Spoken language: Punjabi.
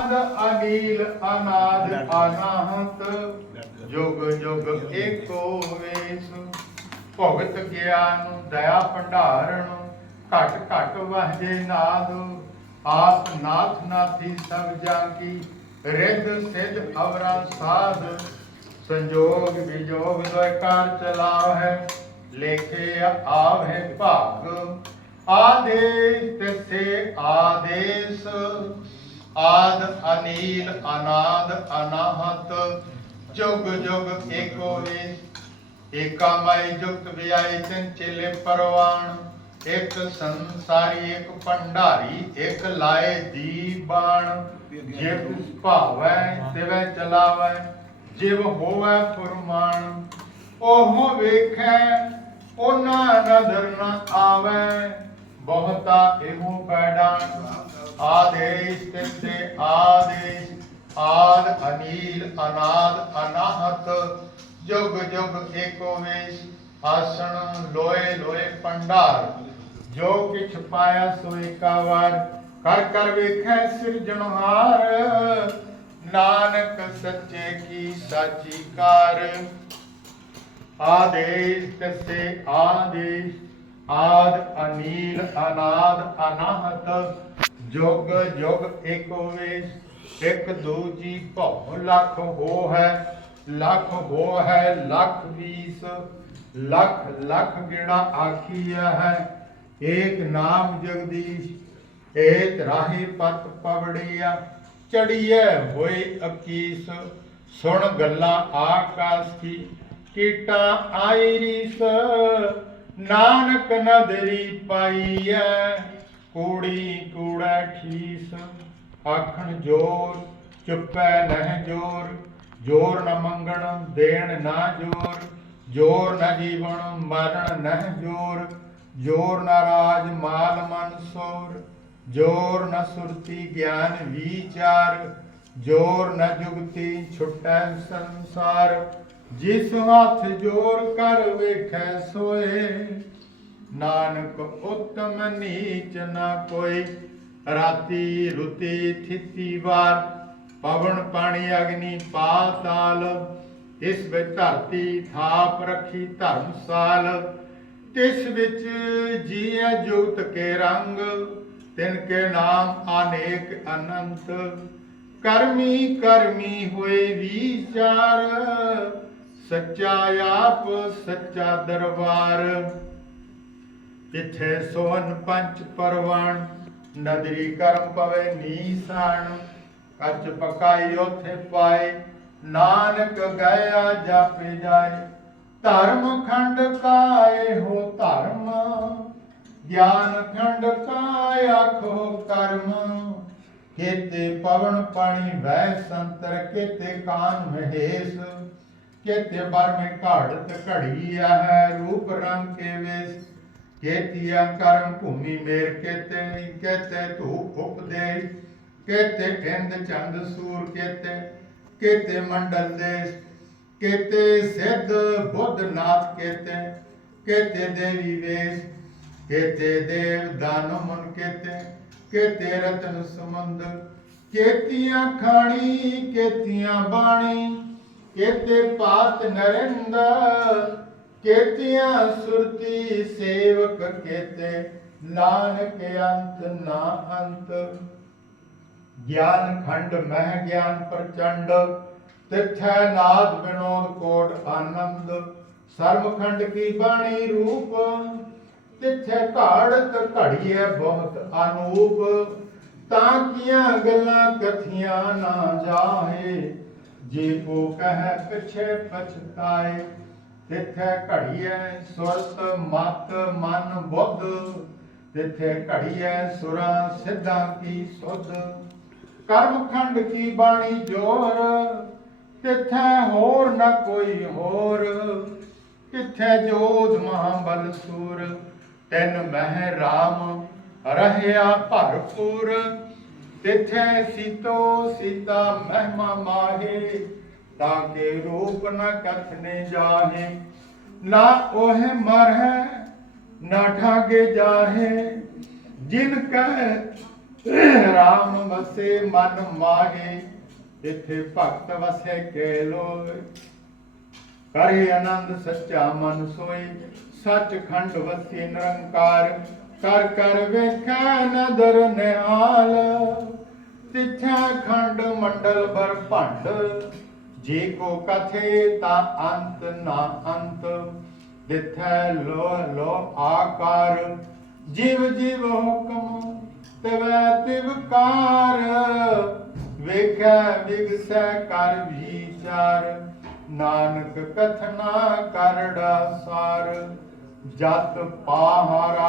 ਅਨੀਲ ਅਨਾਦ ਅਨਾਹਤ। ਜੁਗ ਜੁਗ ਏਕੋ ਵੇਸ ਭਗਤ ਗਿਆਨ ਦਇਆ ਭੰਡਾਰਨ ਘਟ ਘਟ ਵਹਜੇ ਨਾਦ। ਆਪ ਨਾਥ ਨਾਥੀ ਸਭ ਜਾਂ ਕੀ ਰਿੱਧ ਸਿੱਧ ਅਵਰਾ ਸਾਧ। ਸੰਜੋਗ ਵਿਜੋਗ ਦੋਇ ਕਾਰ ਚਲਾਵ ਹੈ ਲੇਖੇ ਆਵ ਭਾਗ। ਆਦੇਸ ਤਿਸੇ ਆਦੇਸ। ਆਦ ਅਨੀਲ ਅਨਾਦ ਅਨਾਹਤ, ਜੁਗ ਜੁਗ ਏਕੋ ਵੇਸ ਏਕਾ ਜੁਗਤ ਵਿਆਈ ਤਿਨ ਚੇਲੇ ਪਰਵਾਣ। ਇੱਕ ਸੰਸਾਰੀ, ਇੱਕ ਭੰਡਾਰੀ, ਇੱਕ ਲਾਏ ਦੀ ਬਾਣ। ਜੇ ਭਾਵੈ, ਤਿਵੈ ਚਲਾਵੈ, ਜਿਵ ਹੋਵੈ ਫੁਰਮਾਨ। ਉਹ ਵੇਖੈ, ਉਹਨਾਂ ਨਦਰ ਨ ਆਵੈ, ਬਹੁਤਾ ਇਹੋ ਪੈਡਾਨ ਆਦੇਸ਼ ਤਿਸੇ ਆਦੇਸ਼, ਆਦ ਅਨੀਲ, ਅਨਾਦ ਅਨਾਹਤ, ਜੁਗ ਜੁਗ ਏਕੋ ਵੇਸ਼, ਆਸਣ ਲੋਏ ਲੋਏ ਪੰਡਾਰ। ਜੋ ਕਿਛ ਪਾਇਆ ਸੋ ਏਕਾ ਵਾਰ, ਕਰ ਕਰ ਵੇਖੈ ਸਿਰਜਣਹਾਰ ਨਾਨਕ ਸੱਚੇ ਕੀ ਸਾਚੀ ਕਾਰ। ਆਦੇਸ਼ ਤਸੇ ਆਦੇਸ਼, ਆਦ ਅਨੀਲ, ਅਨਾਦ ਅਨਾਹਤ ਜੁਗ ਜੁਗ ਏਕੋ ਵੇਸ਼ ਇੱਕ ਦੂਜੀ ਭਉ ਲੱਖ ਹੋ ਹੈ ਲੱਖ ਹੋ ਹੈ ਲੱਖ ਵੀਸ ਲੱਖ ਲੱਖ ਗਿਣਾ ਆਖੀਆ ਹੈ। ਏਕ ਨਾਮ ਜਗਦੀਸ਼, ਏਤ ਰਾਹੀ ਪਤ ਪਵੜੀਆ ਚੜੀਐ ਹੋਏ ਅਕੀਸ, ਸੁਣ ਗੱਲਾਂ ਆਕਾਸ ਕੀ ਕੀਟਾ ਆਈਰੀਸ ਨਾਨਕ ਨਦਰੀ ਪਾਈਐ। ਕੂੜੀ ਕੂੜਾ ਠੀਸ ਆਖਣ ਜੋਰ, ਚੁੱਪੈ ਨਹਿ ਜੋਰ ਜੋਰ ਨ ਮੰਗਣ, ਦੇਣ ਨਾ ਜੋਰ ਜੋਰ ਨ ਜੀਵਨ ਮਰਨ ਨਹਿ ਜੋਰ ਜੋਰ ਨ ਰਾਜ ਮਾਲ ਮਨ ਸੋਰ, ਜੋਰ ਨ ਸੁਰਤੀ ਗਿਆਨ ਵਿਚਾਰ, ਜੋਰ ਨ ਜੁਗਤੀ ਛੁਟੈ ਸੰਸਾਰ, ਜਿਸ ਹੱਥ ਜੋਰ ਕਰ ਵੇਖੈ ਸੋਏ ਨਾਨਕ ਉਤਮ ਨੀਚ ਨਾ ਕੋਈ। ਰਾਤੀ ਰੁਤੀ ਥਿਤੀ ਵਾਰ, ਪਵਨ ਪਾਣੀ ਅਗਨੀ ਪਾਤਾਲ ਇਸ ਵਿੱਚ ਧਰਤੀ ਥਾਪ ਰੱਖੀ ਧਰਮਸਾਲ ਤਿਸ ਵਿੱਚ ਜੀਐ ਜੁਗਤ ਕੇ ਰੰਗ, ਤਿਨ ਕੇ ਨਾਮ ਅਨੇਕ ਅਨੰਤ। ਕਰਮੀ ਕਰਮੀ ਹੋਏ ਵਿਚਾਰ, ਸੱਚਾ ਆਪ ਸੱਚਾ ਦਰਬਾਰ। ਜਿੱਥੇ ਸੋਨ ਪੰਚ ਪਰਵਣ, ਨਦਰੀ ਕਰਮ ਪਵੇ ਨੀਸਾਨ ਕੱਚ ਪਕਾਈ ਉਥੇ ਪਾਏ, ਨਾਨਕ ਗਿਆ ਜਾਪੇ ਜਾਏ। ਧਰਮ ਖੰਡ ਕਾਏ ਹੋ ਧਰਮ, ਗਿਆਨ ਖੰਡ ਕਾਇ ਆਖੋ ਕਰਮ। ਕੇਤੇ ਪਵਨ ਪਾਣੀ ਵੈ ਸੰਤਰ ਕੇਤੇ ਕਾਨ ਮਹੇਸ਼। ਕੇਤੇ ਬਰ ਮੇ ਘਾੜਤ ਘੜੀ ਹੈ ਰੂਪ ਰੰਗ ਕੇ ਵੇਸ। ਕੇਤੀਆ ਕਰਮ ਭੂਮੀ ਮੇਰ ਕੇਤੇ ਕੇਤੇ ਧੂਪ ਉਪਦੇਸ਼ ਕੇਤੇ ਇੰਦ ਚੰਦ ਸੂਰ ਕੇਤੇ ਕੇਤੇ ਮੰਡਲ ਦੇਸ਼ ਕੇਤੇ ਸਿੱਧ ਬੁੱਧ ਨਾਥ ਕੇਤੇ ਕੇਤੇ ਦੇਵੀ ਵੇਸ਼। ਕੇਤੇ ਦੇਵ ਦਾਨਵ ਮਨ ਕੇਤੇ ਕੇਤੇ ਰਤਨ ਸਮੁੰਦ। ਕੇਤੀਆਂ ਖਾਣੀ, ਕੇਤੀਆਂ ਬਾਣੀ, ਕੇਤੇ ਪਾਤ ਨਰਿੰਦ ਕੇਤੀਆਂ ਸੁਰਤੀ ਸੇਵਕ ਕੇਤੇ, ਨਾਨਕ ਅੰਤ ਨਾ ਅੰਤ। ਗਿਆਨ ਖੰਡ ਮਹਿ ਗਿਆਨ ਪ੍ਰਚੰਡ, ਤਿਥੈ ਨਾਦ ਵਿਨੋਦ ਕੋਟ ਆਨੰਦ। ਸਰਬ ਖੰਡ ਕੀ ਬਾਣੀ ਰੂਪ, ਤਿਥੈ ਘਾੜਤ ਘੜੀਐ ਬਹੁਤ ਅਨੂਪ। ਤਾਂ ਕੀਆਂ ਗੱਲਾਂ ਕਥੀਆਂ ਨਾ ਜਾਹੇ, ਜੇ ਕੋ ਕਹੈ ਪਿਛੇ ਪਛਤਾਏ ਤਿਥੈ ਘੜੀਐ ਸੁਰਤ, ਮਤ, ਮਨ, ਬੁੱਧ ਤਿਥੈ ਘੜੀਐ ਸੁਰਾਂ, ਸਿੱਧਾਂ ਕੀ ਸੁਧ। ਕਰਮ ਖੰਡ ਕੀ ਬਾਣੀ ਜੋਰ ਤਿਥੈ ਹੋਰ ਨ ਕੋਈ ਹੋਰ। ਤਿਥੈ ਜੋਧ ਮਹਾਬਲ ਸੂਰ, ਤੈਨ ਮਹਿ ਰਾਮ ਰਹਿਆ ਭਰਪੂਰ। ਤਿਥੈ ਸੀਤੋ ਸੀਤਾ ਮਹਿਮਾ ਮਾਹੇ ਤਾਂ ਕੇ ਰੂਪ ਨ ਕਥਨੇ ਜਾਹੇ, ਨਾ ਉਹੇ ਮਰਹਿ ਨਾ ਠਾਗੇ ਜਾਹੇ। ਜਿਨ ਕੈ ਰਾਮ ਵਸੇ ਮਨ ਮਾਹੇ, ਜਿੱਥੇ ਭਗਤ ਵਸੇ ਕੇ ਲੋਏ ਕਰੇ ਆਨੰਦ ਸੱਚਾ ਮਨ ਸੋਈ ਸੱਚ ਖੰਡ ਵਸੇ ਨਿਰੰਕਾਰ। ਕਰ ਕਰ ਵੇਖੈ ਨਦਰ ਨਿਹਾਲ ਤਿੱਥਾ ਖੰਡ ਮੰਡਲ ਬਰ ਭੰਡ। ਜੇ ਕੋ ਕਥੇ ਤਾ ਅੰਤ ਨਾ ਅੰਤ, ਦਿਥੈ ਲੋ ਲੋ ਆਕਾਰ। ਜਿਵ ਜਿਵ ਹੁਕਮ ਤਵੈ ਤਿਵਕਾਰ ਵੇਖੈ ਵਿਗਸੈ ਕਰ ਵਿਚਾਰ। ਨਾਨਕ ਕਥਨਾ ਕਰੜਾ ਸਾਰ, ਜਤ ਪਾਹਰਾ